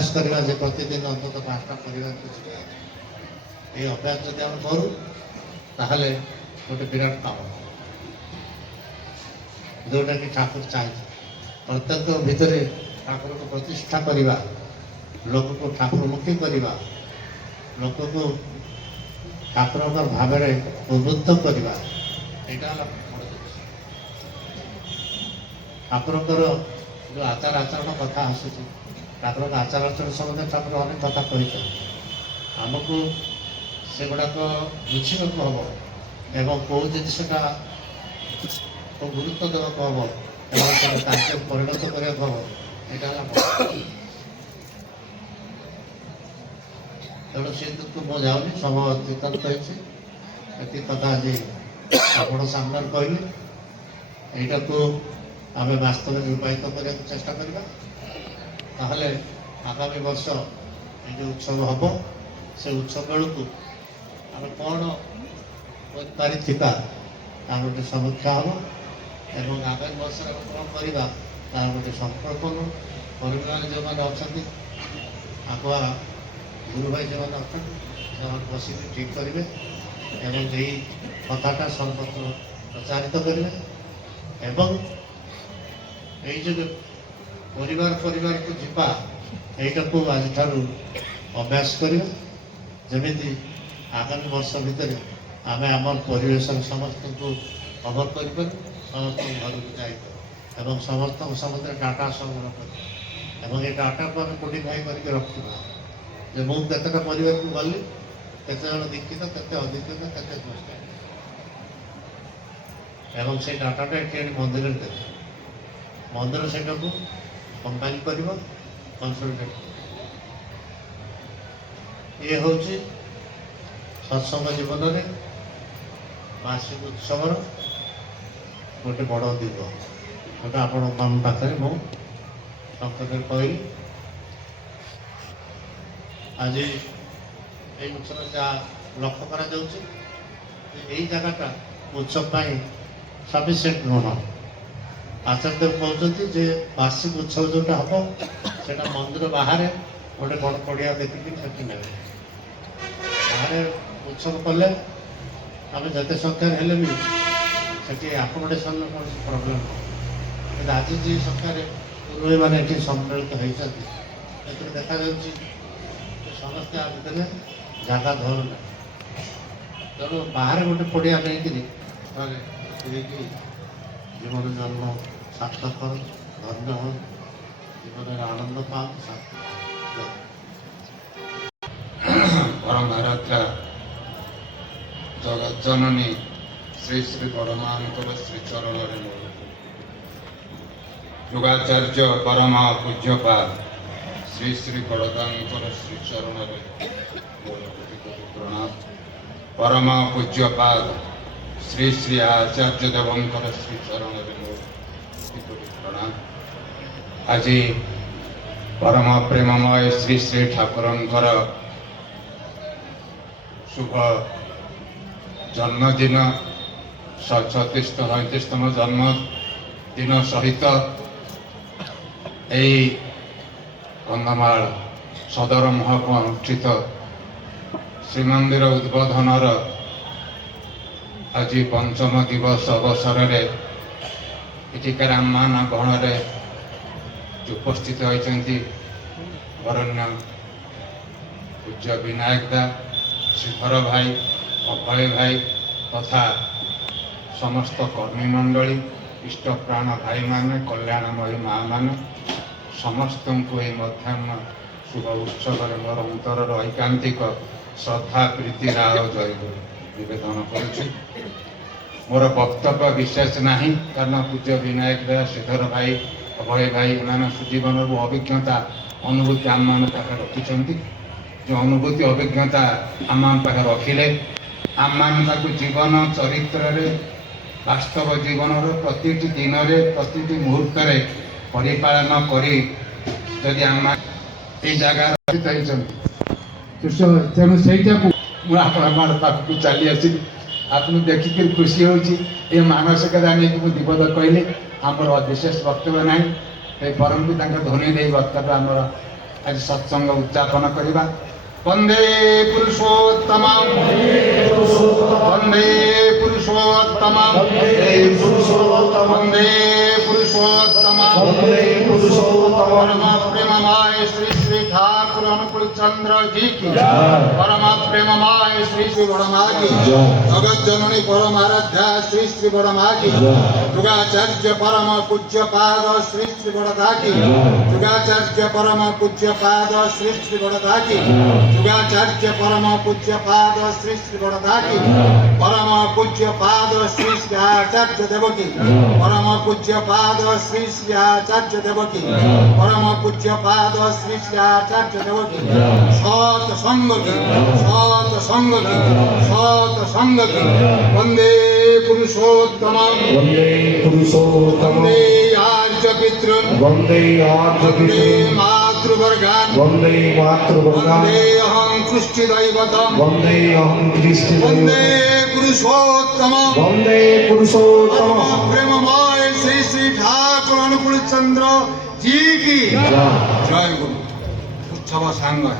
ଅଭ୍ୟାସ କରିବା ଯେ ପ୍ରତିଦିନ ଅନ୍ତତଃ 5ଟା କରିବାକୁ ଯିବା। এই ଅଭ୍ୟାସ ଯଦି ଆମେ କରୁ ତାହେଲେ ଗୋଟେ ବିରାଟ କାମ ଯେଉଁଟାକି ଠାକୁର ଚାହିଁଛି। ପ୍ରତ୍ୟେକ ଭିତରେ ଠାକୁରକୁ ପ୍ରତିଷ୍ଠା କରିବା, ଲୋକକୁ ଠାକୁରମୁଖୀ କରିବା, ଲୋକକୁ ଠାକୁରଙ୍କ ଭାବରେ ଉଦ୍ବୁଦ୍ଧ କରିବା, ଏଇଟା ହେଲା ବଡ଼ ଜିନିଷ। ଠାକୁରଙ୍କର ଯେଉଁ ଆଚାର ଆଚରଣ କଥା ଆସୁଛି, ଠାକୁରଙ୍କ ଆଚାର ଆଚରଣ ସମ୍ବନ୍ଧରେ ଠାକୁର ଅନେକ କଥା କହିଛନ୍ତି। ଆମକୁ ସେଗୁଡ଼ାକ ବୁଝିବାକୁ ହେବ ଏବଂ କେଉଁ ଜିନିଷଟା କେଉଁ ଗୁରୁତ୍ୱ ଦେବାକୁ ହେବ ଏବଂ ସେଟା କାର୍ଯ୍ୟ ପରିଣତ କରିବାକୁ ହେବ, ଏଇଟା ହେଲା ତେଣୁ ସେ ଦୁଃଖ ମୁଁ ଯାଉନି, ସମୟ ଅତିକ୍ରାନ୍ତ ହେଇଛି। ଏତିକି କଥା ଆଜି ଆପଣ ସାମ୍ନାରେ କହିଲି। ଏଇଟାକୁ ଆମେ ବାସ୍ତବରେ ରୂପାୟିତ କରିବାକୁ ଚେଷ୍ଟା କରିବା। ତାହେଲେ ଆଗାମୀ ବର୍ଷ ଏ ଯେଉଁ ଉତ୍ସବ ହେବ, ସେ ଉତ୍ସବ ବେଳକୁ ଆମେ କ'ଣ କରିପାରିଥିବା ତାର ଗୋଟେ ସମୀକ୍ଷା ହେବ ଏବଂ ଆଗାମୀ ବର୍ଷରେ ଆମେ କ'ଣ କରିବା ତାର ଗୋଟେ ସଂକଳ୍ପ ପରିବାର ଯେଉଁମାନେ ଅଛନ୍ତି, ଆଗୁଆ ଗୁରୁ ଭାଇ ଯେଉଁମାନେ ଅଛନ୍ତି, ସେମାନେ ବସିକି ଠିକ୍ କରିବେ ଏବଂ ଏହି କଥାଟା ସର୍ବତ୍ର ପ୍ରଚାରିତ କରିବେ ଏବଂ ଏଇ ଯେଉଁ ପରିବାରକୁ ଯିବା, এইটাକୁ ଆଜିଠାରୁ ଅଭ୍ୟାସ କରିବା। ଯେମିତି ଆଗାମୀ ବର୍ଷ ଭିତରେ ଆମେ ଆମର ପରିବେଶରେ ସମସ୍ତଙ୍କୁ ଖବର କରିପାରୁ, ସମସ୍ତଙ୍କ ଘରକୁ ଯାଇପାରୁ ଏବଂ ସମସ୍ତଙ୍କ ସମ୍ବନ୍ଧରେ ଡାଟା ସଂଗ୍ରହ କରିବା ଏବଂ ଏ ଡାଟାକୁ ଆମେ କୋଡ଼ିଫାଇ କରିକି ରଖିବା ଯେ ମୁଁ କେତେଟା ପରିବାରକୁ ଗଲି, କେତେଜଣ ଦୀକ୍ଷିତ, କେତେ ଅଦୀକ୍ଷିତ, କେତେ ଦୋଷ ଏବଂ ସେଇ ଡାଟାଟା ଏଠି ଆଣି ମନ୍ଦିରରେ ଦେବେ। ମନ୍ଦିର ସେଇଟାକୁ କମ୍ପାଇଲ୍ କରିବ, କନସଲ୍ଟେଟ୍। ଇଏ ହେଉଛି ସତ୍ସଙ୍ଗ ଜୀବନରେ ମାସିକ ଉତ୍ସବର ଗୋଟେ ବଡ଼ ଦିଗ। ଯେଉଁଟା ଆପଣଙ୍କ ମନ ପାଖରେ ମୁଁ ସଂକ୍ଷେପରେ କହିଲି। ଆଜି এই ଉତ୍ସବରେ ଯାହା ଲକ୍ଷ୍ୟ କରାଯାଉଛି, ଏଇ ଜାଗାଟା ଉତ୍ସବ ପାଇଁ ସଫିସିଏଣ୍ଟ ନୁହଁ। ଆଚାର୍ଯ୍ୟଦେବ କହୁଛନ୍ତି ଯେ ବାର୍ଷିକ ଉତ୍ସବ ଯେଉଁଟା ହେବ ସେଇଟା ମନ୍ଦିର ବାହାରେ ଗୋଟେ ବଡ଼ ପଡ଼ିଆ ଦେଖିକି ସେଠି ନେବେ। ବାହାରେ ଉତ୍ସବ କଲେ ଆମେ ଯେତେ ସଂଖ୍ୟାରେ ହେଲେ ବି ସେଠି ଆକୋମୋଡେସନ୍ର କୌଣସି ପ୍ରୋବ୍ଲେମ୍ ହେବ। କିନ୍ତୁ ଆଜି ଯେ ସଂଖ୍ୟାରେ ଗୁରୁଭାଇମାନେ ଏଠି ସମ୍ମିଳିତ ହେଇଛନ୍ତି, ଏଥିରେ ଦେଖାଯାଉଛି ଯେ ସମସ୍ତେ ଆ ଭିତରେ ଜାଗା ଧରୁନାହିଁ। ତେଣୁ ବାହାରେ ଗୋଟେ ପଡ଼ିଆ ନେଇକିରି ଦେଇକି ଜୀବନ ଜନ୍ମ ସାର୍ଥକ କର, ଧନ୍ୟ ହଉ, ଜୀବନରେ ଆନନ୍ଦ ପାଉ। ପରମାରାଧ୍ୟା ଜଗଜ୍ଜନନୀ ଶ୍ରୀ ଶ୍ରୀ ବଡ଼ମାଙ୍କର ଶ୍ରୀଚରଣରେ ଯୁଗାଚାର୍ଯ୍ୟ ପରମ ପୂଜ୍ୟପାଦ ଶ୍ରୀ ଶ୍ରୀ ବଡ଼ଦାଙ୍କର ଶ୍ରୀଚରଣରେ ପ୍ରଣାମ। ପରମ ପୂଜ୍ୟପାଦ ଶ୍ରୀ ଶ୍ରୀ ଆଚାର୍ଯ୍ୟ ଦେବଙ୍କର ଶ୍ରୀଚରଣରେ ପ୍ରଣାମ। ଆଜି ପରମ ପ୍ରେମମୟ ଶ୍ରୀ ଶ୍ରୀ ଠାକୁରଙ୍କର शुभ जन्मदिन 36-37तम जन्मदिन सहित यही कंधमाल सदर महकुमा अनुष्ठित श्रीमंदिर उद्बोधनर आज पंचम दिवस अवसर में एटिकार आम्मान गहण उपस्थित होती वरण्य पूज्य विनायक दा, श्रीधर भाई, अभय भाई तथा समस्त कर्मी मंडली, इष्ट प्राण भाई माने, कल्याणमयी माँ माने समस्त को यह मध्याह्न शुभ उत्सव मोर अंतर ऐकांतिक श्रद्धा प्रीति राय जय निवेदन करुच्ची। मोर वक्तव्य विशेष नहीं, कारण पूज्य विनायक दा, श्रीधर भाई, अभय भाई एम सुजीवन अभिज्ञता अनुभूति आम मान पाखे रखिंट। जो अनुभूति अभिज्ञता आम पाखे रखिले आम मान जीवन चरित्र वास्तव जीवन प्रति दिन प्रति मुहूर्त परिपालन करी जदि आम जगह तेणु से पाखक चली आसि आपको देखिक खुशी होची मानसिकता नहीं मुझे दिपद कहली आमर विशेष वक्तव्य ना परम पिता ध्वनि दे वक्तव्य आमर ଆଜି ସତ୍ସଙ୍ଗ ଉଦ୍ଯାପନ କରିବା। ବନ୍ଦେ ପୁରୁଷୋତ୍ତମ ବନ୍ଦେ ପୁରୁଷୋତ୍ତମ ବନ୍ଦେ ପୁରୁଷୋତ୍ତମ परम प्रेममय श्री श्री ठाकुर अनुकूल चंद्र जी की परम प्रेममय श्री श्री बड़मा की जगत जननी परम आराध्या श्री श्री बड़मा की जुगाचार्य परम पूज्य पाद श्री श्री बड़दा की जुगाचार्य परम पूज्य पाद श्री श्री बड़दा की जुगाचार्य परम पूज्य पाद श्री श्री बड़दा की परम पूज्य पाद श्री श्री आचार्य देवकी परम पूज्य पाद श्री श्री आचार्य देवकी परम पूज्य पाद श्री श्री आचार्य देवकी सत संग की वंदे पुरुषोत्तम वंदे आर्य पितृन् वंदे मातृवर्गान् वंदे अहं कृष्टि दैवतम् वंदे पुरुषोत्तम प्रेममय श्री श्री ठाकुर अनुकूल चंद्र जी की जय गुरु उत्सव सांग है।